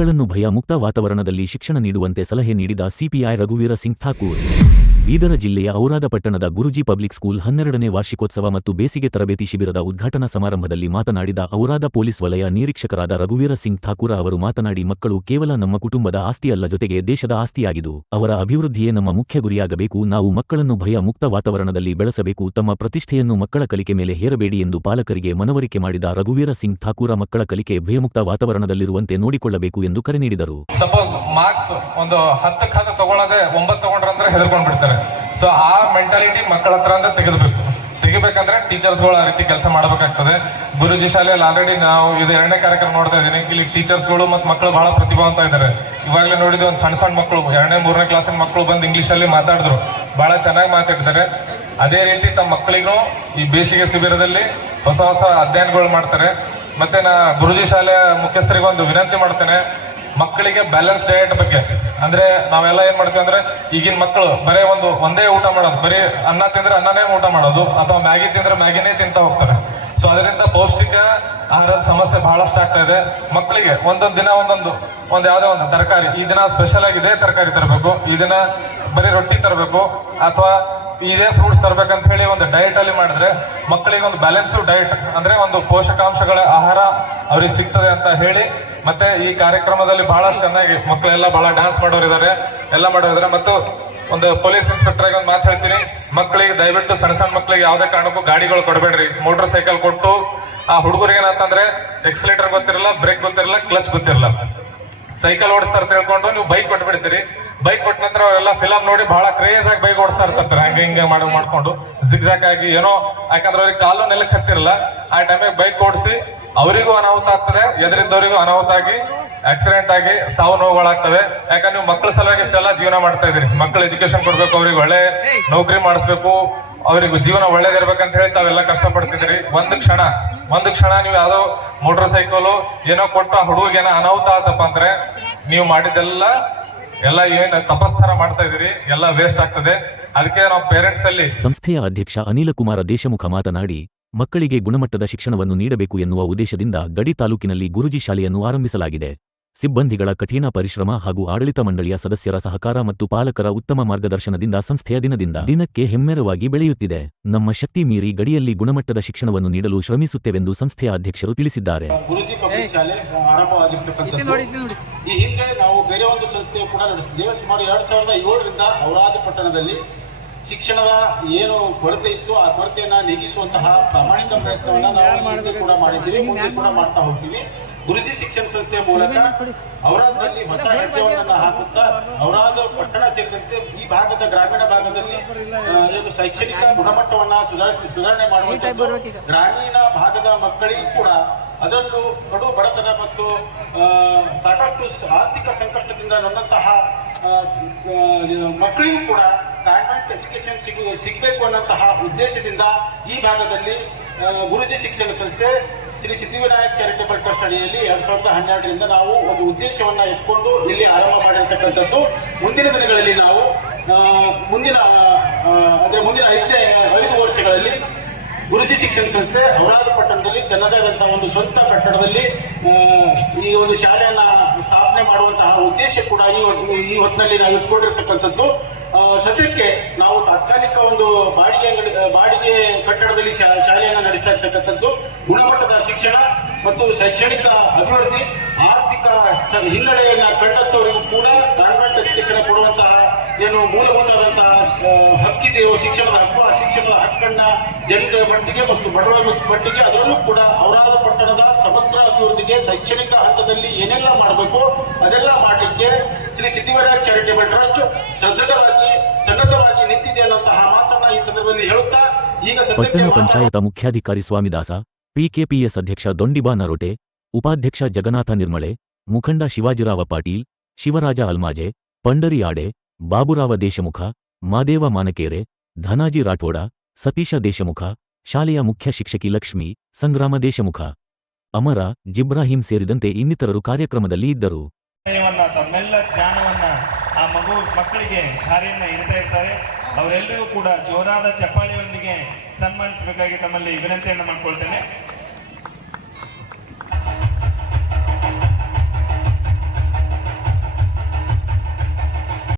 ಮಕ್ಕಳನ್ನು ಭಯ ಮುಕ್ತ ವಾತಾವರಣದಲ್ಲಿ ಶಿಕ್ಷಣ ನೀಡುವಂತೆ ಸಲಹೆ ನೀಡಿದ ಸಿಪಿಐ ರಘುವೀರ ಸಿಂಗ್ ಠಾಕೂರ್. ಬೀದರ ಜಿಲ್ಲೆಯ ಔರಾದ ಪಟ್ಟಣದ ಗುರುಜಿ ಪಬ್ಲಿಕ್ ಸ್ಕೂಲ್ ಹನ್ನೆರಡನೇ ವಾರ್ಷಿಕೋತ್ಸವ ಮತ್ತು ಬೇಸಿಗೆ ತರಬೇತಿ ಶಿಬಿರದ ಉದ್ಘಾಟನಾ ಸಮಾರಂಭದಲ್ಲಿ ಮಾತನಾಡಿದ ಔರಾದ ಪೊಲೀಸ್ ವಲಯ ನಿರೀಕ್ಷಕರಾದ ರಘುವೀರ ಸಿಂಗ್ ಠಾಕೂರ ಅವರು ಮಾತನಾಡಿ, ಮಕ್ಕಳು ಕೇವಲ ನಮ್ಮ ಕುಟುಂಬದ ಆಸ್ತಿಯಲ್ಲ, ಜೊತೆಗೆ ದೇಶದ ಆಸ್ತಿಯಾಗಿದ್ದು, ಅವರ ಅಭಿವೃದ್ಧಿಯೇ ನಮ್ಮ ಮುಖ್ಯ ಗುರಿಯಾಗಬೇಕು. ನಾವು ಮಕ್ಕಳನ್ನು ಭಯ ಮುಕ್ತ ವಾತಾವರಣದಲ್ಲಿ ಬೆಳೆಸಬೇಕು. ತಮ್ಮ ಪ್ರತಿಷ್ಠೆಯನ್ನು ಮಕ್ಕಳ ಕಲಿಕೆ ಮೇಲೆ ಹೇರಬೇಡಿ ಎಂದು ಪಾಲಕರಿಗೆ ಮನವರಿಕೆ ಮಾಡಿದ ರಘುವೀರ ಸಿಂಗ್ ಠಾಕೂರ ಮಕ್ಕಳ ಕಲಿಕೆ ಭಯಮುಕ್ತ ವಾತಾವರಣದಲ್ಲಿರುವಂತೆ ನೋಡಿಕೊಳ್ಳಬೇಕು ಎಂದು ಕರೆ ನೀಡಿದರು. ಸಪೋಸ್ ಮಾರ್ಕ್ಸ್ ಒಂದು ಹತ್ತು ತಗೊಳ್ಳದೆ ಒಂಬತ್ತು ಹೆದರ್ಕೊಂಡ್ ಬಿಡ್ತಾರೆ ಸೊ ಆ ಮೆಂಟಾಲಿಟಿ ಮಕ್ಕಳ ಹತ್ರ ಅಂದ್ರೆ ತೆಗೆದಬೇಕು. ತೆಗಿಬೇಕಂದ್ರೆ ಟೀಚರ್ಸ್ಗಳು ಆ ರೀತಿ ಕೆಲಸ ಮಾಡಬೇಕಾಗ್ತದೆ. ಗುರುಜಿ ಶಾಲೆಯಲ್ಲಿ ಆಲ್ರೆಡಿ ನಾವು ಇದು ಎರಡನೇ ಕಾರ್ಯಕ್ರಮ ನೋಡ್ತಾ ಇದ್ದೀನಿ. ಇಲ್ಲಿ ಟೀಚರ್ಸ್ಗಳು ಮತ್ತು ಮಕ್ಕಳು ಬಹಳ ಪ್ರತಿಭಾವಂತ ಇದ್ದಾರೆ. ಇವಾಗಲೇ ನೋಡಿದ್ವಿ ಒಂದು ಸಣ್ಣ ಸಣ್ಣ ಮಕ್ಕಳು ಎರಡನೇ, ಮೂರನೇ ಕ್ಲಾಸಿನ ಮಕ್ಕಳು ಬಂದು ಇಂಗ್ಲೀಷಲ್ಲಿ ಮಾತಾಡಿದ್ರು. ಬಹಳ ಚೆನ್ನಾಗಿ ಮಾತಾಡ್ತಾರೆ. ಅದೇ ರೀತಿ ತಮ್ಮ ಮಕ್ಕಳಿಗೂ ಈ ಬೇಸಿಗೆ ಶಿಬಿರದಲ್ಲಿ ಹೊಸ ಹೊಸ ಅಧ್ಯಯನಗಳು ಮಾಡ್ತಾರೆ. ಮತ್ತೆ ನಾ ಗುರುಜಿ ಶಾಲೆಯ ಮುಖ್ಯಸ್ಥರಿಗೆ ಒಂದು ವಿನಂತಿ ಮಾಡ್ತೇನೆ. ಮಕ್ಕಳಿಗೆ ಬ್ಯಾಲೆನ್ಸ್ ಡಯಟ್ ಬಗ್ಗೆ. ಅಂದ್ರೆ ನಾವೆಲ್ಲ ಏನ್ ಮಾಡ್ತೀವಿ ಅಂದ್ರೆ ಈಗಿನ ಮಕ್ಕಳು ಬರೇ ಒಂದು ಒಂದೇ ಊಟ ಮಾಡೋದು. ಬರೀ ಅನ್ನ ತಿಂದ್ರೆ ಅನ್ನನೇ ಊಟ ಮಾಡೋದು, ಅಥವಾ ಮ್ಯಾಗಿ ತಿಂದ್ರೆ ಮ್ಯಾಗಿನೇ ತಿಂತಾ ಹೋಗ್ತಾರೆ. ಸೊ ಅದರಿಂದ ಪೌಷ್ಟಿಕ ಆಹಾರದ ಸಮಸ್ಯೆ ಬಹಳಷ್ಟು ಆಗ್ತಾ ಇದೆ. ಮಕ್ಕಳಿಗೆ ಒಂದೊಂದು ದಿನ ಒಂದೊಂದು, ಒಂದು ಯಾವ್ದೋ ಒಂದು ತರಕಾರಿ, ಈ ದಿನ ಸ್ಪೆಷಲ್ ಆಗಿ ಇದೇ ತರಕಾರಿ ತರಬೇಕು, ಈ ದಿನ ಬರೀ ರೊಟ್ಟಿ ತರಬೇಕು, ಅಥವಾ ಇದೇ ಫ್ರೂಟ್ಸ್ ತರಬೇಕಂತ ಹೇಳಿ ಒಂದು ಡಯಟ್ ಅಲ್ಲಿ ಮಾಡಿದ್ರೆ ಮಕ್ಕಳಿಗೆ ಒಂದು ಬ್ಯಾಲೆನ್ಸ್ ಡಯಟ್ ಅಂದ್ರೆ ಒಂದು ಪೋಷಕಾಂಶಗಳ ಆಹಾರ ಅವ್ರಿಗೆ ಸಿಗ್ತದೆ ಅಂತ ಹೇಳಿ ಮತ್ತೆ ಈ ಕಾರ್ಯಕ್ರಮದಲ್ಲಿ ಬಹಳಷ್ಟು ಚೆನ್ನಾಗಿ ಮಕ್ಕಳೆಲ್ಲ ಬಹಳ ಡ್ಯಾನ್ಸ್ ಮಾಡೋರಿದ್ದಾರೆ, ಎಲ್ಲ ಮಾಡೋರಿದ್ದಾರೆ. ಮತ್ತು ಒಂದು ಪೊಲೀಸ್ ಇನ್ಸ್ಪೆಕ್ಟರ್ ಆಗಿ ಒಂದು ಮಾತು ಹೇಳ್ತೀನಿ. ಮಕ್ಕಳಿಗೆ ದಯವಿಟ್ಟು ಸಣ್ಣ ಸಣ್ಣ ಮಕ್ಕಳಿಗೆ ಯಾವುದೇ ಕಾರಣಕ್ಕೂ ಗಾಡಿಗಳು ಕೊಡಬೇಡ್ರಿ. ಮೋಟರ್ ಸೈಕಲ್ ಕೊಟ್ಟು ಆ ಹುಡುಗರಿಗೆ ಏನಂತಂದ್ರೆ ಎಕ್ಸಲೇಟರ್ ಗೊತ್ತಿರಲ್ಲ ಬ್ರೇಕ್ ಗೊತ್ತಿರಲ್ಲ ಕ್ಲಚ್ ಗೊತ್ತಿರಲ್ಲ. ಸೈಕಲ್ ಓಡಿಸ್ತಾರ ತಿಳ್ಕೊಂಡು ನೀವು ಬೈಕ್ ಕೊಟ್ಬಿಡ್ತೀರಿ. ಬೈಕ್ ಕೊಟ್ಟ ನಂತರ ಅವರೆಲ್ಲ ಫಿಲಮ್ ನೋಡಿ ಬಹಳ ಕ್ರೇಜ್ ಆಗಿ ಬೈಕ್ ಓಡಿಸ್ತಾ ಇರ್ತಾರೆ. ಹಂಗೆ ಹಿಂಗೆ ಮಾಡಿ ಮಾಡ್ಕೊಂಡು ಜಿಗ್ಜಾಕ್ ಆಗಿ ಏನೋ ಯಾಕಂದ್ರೆ ಅವ್ರಿಗೆ ಕಾಲು ನೆಲಕ್ಕೆ ಹತ್ತಿರಲ್ಲ. ಆ ಟೈಮಿಗೆ ಬೈಕ್ ಓಡಿಸಿ ಅವರಿಗೂ ಅನಾಹುತ ಆಗ್ತದೆ ಎದರಿದ್ದವರಿಗೂ ಅನಾಹುತ ಆಗಿ ಆಕ್ಸಿಡೆಂಟ್ ಆಗಿ ಸಾವು ನೋವುಗಳಾಗ್ತವೆ ಯಾಕಂದ್ರೆ ನೀವು ಮಕ್ಕಳ ಸಲುವಾಗಿ ಇಷ್ಟೆಲ್ಲ ಜೀವನ ಮಾಡ್ತಾ ಇದ್ರಿ ಮಕ್ಕಳು ಎಜುಕೇಶನ್ ಕೊಡ್ಬೇಕು ಅವ್ರಿಗೆ ಒಳ್ಳೆ ನೌಕರಿ ಮಾಡಿಸ್ಬೇಕು. ಅವ್ರಿಗೆ ಜೀವನ ಒಳ್ಳೇದಿರ್ಬೇಕಂತ ಹೇಳಿ ತಾವೆಲ್ಲ ಕಷ್ಟಪಡ್ತಿದ್ರಿ ಒಂದು ಕ್ಷಣ ಒಂದು ಕ್ಷಣ ನೀವು ಯಾವುದೋ ಮೋಟರ್ ಸೈಕಲ್ ಏನೋ ಕೊಟ್ಟು ಹುಡುಗಿಗೆ ಏನೋ ಅನಾಹುತ ಆತಪ್ಪ ಅಂದ್ರೆ ನೀವು ಮಾಡಿದ್ದೆಲ್ಲ, ಎಲ್ಲ ಏನು ತಪಸ್ತರ ಮಾಡ್ತಾ ಇದೀರಿ ಎಲ್ಲ ವೇಸ್ಟ್ ಆಗ್ತದೆ. ಅದಕ್ಕೆ ನಾವು ಪೇರೆಂಟ್ಸ್ ಅಲ್ಲಿ ಸಂಸ್ಥೆಯ ಅಧ್ಯಕ್ಷ ಅನಿಲ ಕುಮಾರ ದೇಶಮುಖ ಮಾತನಾಡಿ, ಮಕ್ಕಳಿಗೆ ಗುಣಮಟ್ಟದ ಶಿಕ್ಷಣವನ್ನು ನೀಡಬೇಕು ಎನ್ನುವ ಉದ್ದೇಶದಿಂದ ಗಡಿ ತಾಲೂಕಿನಲ್ಲಿ ಗುರುಜಿ ಶಾಲೆಯನ್ನು ಆರಂಭಿಸಲಾಗಿದೆ. ಸಿಬ್ಬಂದಿಗಳ ಕಠಿಣ ಪರಿಶ್ರಮ ಹಾಗೂ ಆಡಳಿತ ಮಂಡಳಿಯ ಸದಸ್ಯರ ಸಹಕಾರ ಮತ್ತು ಪಾಲಕರ ಉತ್ತಮ ಮಾರ್ಗದರ್ಶನದಿಂದ ಸಂಸ್ಥೆಯ ದಿನದಿಂದ ದಿನಕ್ಕೆ ಹೆಮ್ಮೆರವಾಗಿ ಬೆಳೆಯುತ್ತಿದೆ. ನಮ್ಮ ಶಕ್ತಿ ಮೀರಿ ಗಡಿಯಲ್ಲಿ ಗುಣಮಟ್ಟದ ಶಿಕ್ಷಣವನ್ನು ನೀಡಲು ಶ್ರಮಿಸುತ್ತೇವೆಂದು ಸಂಸ್ಥೆಯ ಅಧ್ಯಕ್ಷರು ತಿಳಿಸಿದ್ದಾರೆ. ಈ ಹಿಂದೆ ನಾವು ಬೇರೆ ಒಂದು ಸಂಸ್ಥೆಯು ಕೂಡ ನಡೆಸಿದ್ದೇವೆ ಸುಮಾರು ಎರಡ್ ಸಾವಿರದ ಏಳರಿಂದ ಔರಾದ ಪಟ್ಟಣದಲ್ಲಿ ಶಿಕ್ಷಣದ ಏನು ಕೊರತೆ ಇತ್ತು ಆ ಕೊರತೆಯನ್ನ ನೀಗಿಸುವಂತಹ ಪ್ರಾಮಾಣಿಕ ಪ್ರಯತ್ನವನ್ನ ನಾವು ಕೂಡ ಮಾಡಿದ್ದೀವಿ. ಮುಂದೆ ಕೂಡ ಮಾಡ್ತಾ ಹೋಗ್ತೀವಿ. ಗುರುಜಿ ಶಿಕ್ಷಣ ಸಂಸ್ಥೆಯ ಮೂಲಕ ಔರಾದ್ನಲ್ಲಿ ಹೊಸ ಹೆಜ್ಜೆಗಳನ್ನ ಹಾಕುತ್ತಾ ಔರಾದ ಪಟ್ಟಣ ಸೇರಿದಂತೆ ಈ ಭಾಗದ ಗ್ರಾಮೀಣ ಭಾಗದಲ್ಲಿ ಏನು ಶೈಕ್ಷಣಿಕ ಗುಣಮಟ್ಟವನ್ನ ಸುಧಾರಿಸಿ ಸುಧಾರಣೆ ಮಾಡುವಂತ ಗ್ರಾಮೀಣ ಭಾಗದ ಮಕ್ಕಳಿಗೂ ಕೂಡ ಅದನ್ನು ಕಡು ಬಡತನ ಮತ್ತು ಸಾಕಷ್ಟು ಆರ್ಥಿಕ ಸಂಕಷ್ಟದಿಂದ ನೊಂದಂತಹ ಮಕ್ಕಳಿಗೂ ಕೂಡ ಕಾನ್ವೆಂಟ್ ಎಜುಕೇಶನ್ ಸಿಗು ಸಿಗಬೇಕು ಅನ್ನೋಂತಹ ಉದ್ದೇಶದಿಂದ ಈ ಭಾಗದಲ್ಲಿ ಗುರುಜಿ ಶಿಕ್ಷಣ ಸಂಸ್ಥೆ ಶ್ರೀ ಸಿದ್ಧಿವಿನಾಯಕ್ ಚಾರಿಟಬಲ್ ಟ್ರಸ್ಟ್ ಅಡಿಯಲ್ಲಿ ಎರಡ್ ಸಾವಿರದ ಹನ್ನೆರಡರಿಂದ ನಾವು ಒಂದು ಉದ್ದೇಶವನ್ನ ಇಟ್ಕೊಂಡು ಇಲ್ಲಿ ಆರಂಭ ಮಾಡಿರ್ತಕ್ಕಂಥದ್ದು. ಮುಂದಿನ ದಿನಗಳಲ್ಲಿ ನಾವು ಮುಂದಿನ ಅಂದ್ರೆ ಮುಂದಿನ ಐದನೇ ಐದು ವರ್ಷಗಳಲ್ಲಿ ಗುರುಜಿ ಶಿಕ್ಷಣ ಸಂಸ್ಥೆ ಔರಾದ ಪಟ್ಟಣದಲ್ಲಿ ತನ್ನದೇ ಆದಂತಹ ಒಂದು ಸ್ವಂತ ಕಟ್ಟಡದಲ್ಲಿ ಈ ಒಂದು ಶಾಲೆಯನ್ನ ಸ್ಥಾಪನೆ ಮಾಡುವಂತಹ ಉದ್ದೇಶ ಕೂಡ ಈ ಈ ಹೊತ್ತಿನಲ್ಲಿ ನಾವು ಇಟ್ಕೊಂಡಿರ್ತಕ್ಕಂಥದ್ದು. ಸದ್ಯಕ್ಕೆ ನಾವು ತಾತ್ಕಾಲಿಕ ಒಂದು ಬಾಡಿಗೆ ಅಂಗಡಿ ಬಾಡಿಗೆ ಕಟ್ಟಡದಲ್ಲಿ ಶಾಲೆಯನ್ನು ನಡೆಸ್ತಾ ಇರ್ತಕ್ಕಂಥದ್ದು. ಗುಣಮಟ್ಟದ ಶಿಕ್ಷಣ ಮತ್ತು ಶೈಕ್ಷಣಿಕ ಅಭಿವೃದ್ಧಿ, ಆರ್ಥಿಕ ಹಿನ್ನಡೆಯನ್ನ ಕಂಡಂತವರಿಗೂ ಕೂಡ ಕಾನ್ವೆಂಟ್ ಎಜುಕೇಶನ್ ಕೊಡುವಂತಹ ಏನು ಮೂಲಭೂತವಾದಂತಹ ಹಕ್ಕಿದೆಯೋ ಶಿಕ್ಷಣದ ಹಕ್ಕು, ಆ ಶಿಕ್ಷಣದ ಹಕ್ಕನ್ನ ಜನರ ಮಟ್ಟಿಗೆ ಮತ್ತು ಬಡವರ ಮಟ್ಟಿಗೆ ಅದರಲ್ಲೂ ಕೂಡ ಅವರಾದ ಪಟ್ಟಣದ ಸಮಗ್ರ ಅಭಿವೃದ್ಧಿಗೆ ಶೈಕ್ಷಣಿಕ ಹಂತದಲ್ಲಿ ಏನೆಲ್ಲ ಮಾಡಬೇಕು ಅದೆಲ್ಲ ಮಾಡಲಿಕ್ಕೆ ಶ್ರೀ ಸಿದ್ಧಿವರಾಯ ಚಾರಿಟೇಬಲ್ ಟ್ರಸ್ಟ್ ಸದೃಢವಾಗಿ ಸನ್ನದ್ಧವಾಗಿ ನಿಂತಿದೆ ಅನ್ನುವಂತಹ ಮಾತನ್ನ ಈ ಸಂದರ್ಭದಲ್ಲಿ ಹೇಳುತ್ತಾ ಈಗ ಪಟ್ಟಣ ಸದ್ಯಕ್ಕೆ ಪಂಚಾಯತ ಮುಖ್ಯಾಧಿಕಾರಿ ಸ್ವಾಮಿದಾಸ ಪಿಕೆಪಿಎಸ್ ಅಧ್ಯಕ್ಷ ದೊಂಡಿಬಾ ನರೋಟೆ ಉಪಾಧ್ಯಕ್ಷ ಜಗನ್ನಾಥ ನಿರ್ಮಳೆ ಮುಖಂಡ ಶಿವಾಜಿರಾವ ಪಾಟೀಲ್ ಶಿವರಾಜ ಅಲ್ಮಾಜೆ ಪಂಡರಿ ಆಡೆ ಬಾಬುರಾವ ದೇಶಮುಖ ಮಾದೇವ ಮಾನಕೇರೆ ಧನಾಜಿ ರಾಠೋಡ ಸತೀಶ ದೇಶಮುಖ ಶಾಲೆಯ ಮುಖ್ಯ ಶಿಕ್ಷಕಿ ಲಕ್ಷ್ಮಿ ಸಂಗ್ರಾಮ ದೇಶಮುಖ ಅಮರ, ಜಿಬ್ರಾಹಿಂ ಸೇರಿದಂತೆ ಇನ್ನಿತರರು ಕಾರ್ಯಕ್ರಮದಲ್ಲಿ ಇದ್ದರು. ತಮ್ಮೆಲ್ಲ ಜ್ಞಾನವನ್ನ ಆ ಮಗು ಮಕ್ಕಳಿಗೆ ಹಾರೆಯನ್ನ ಇರ್ತಾ ಇರ್ತಾರೆ. ಅವರೆಲ್ಲರಿಗೂ ಕೂಡ ಜೋರಾದ ಚಪ್ಪಾಳೆಯೊಂದಿಗೆ ಸನ್ಮಾನಿಸಬೇಕಾಗಿ ತಮ್ಮಲ್ಲಿ ವಿನಂತಿಯನ್ನು ಮಾಡ್ಕೊಳ್ತೇನೆ.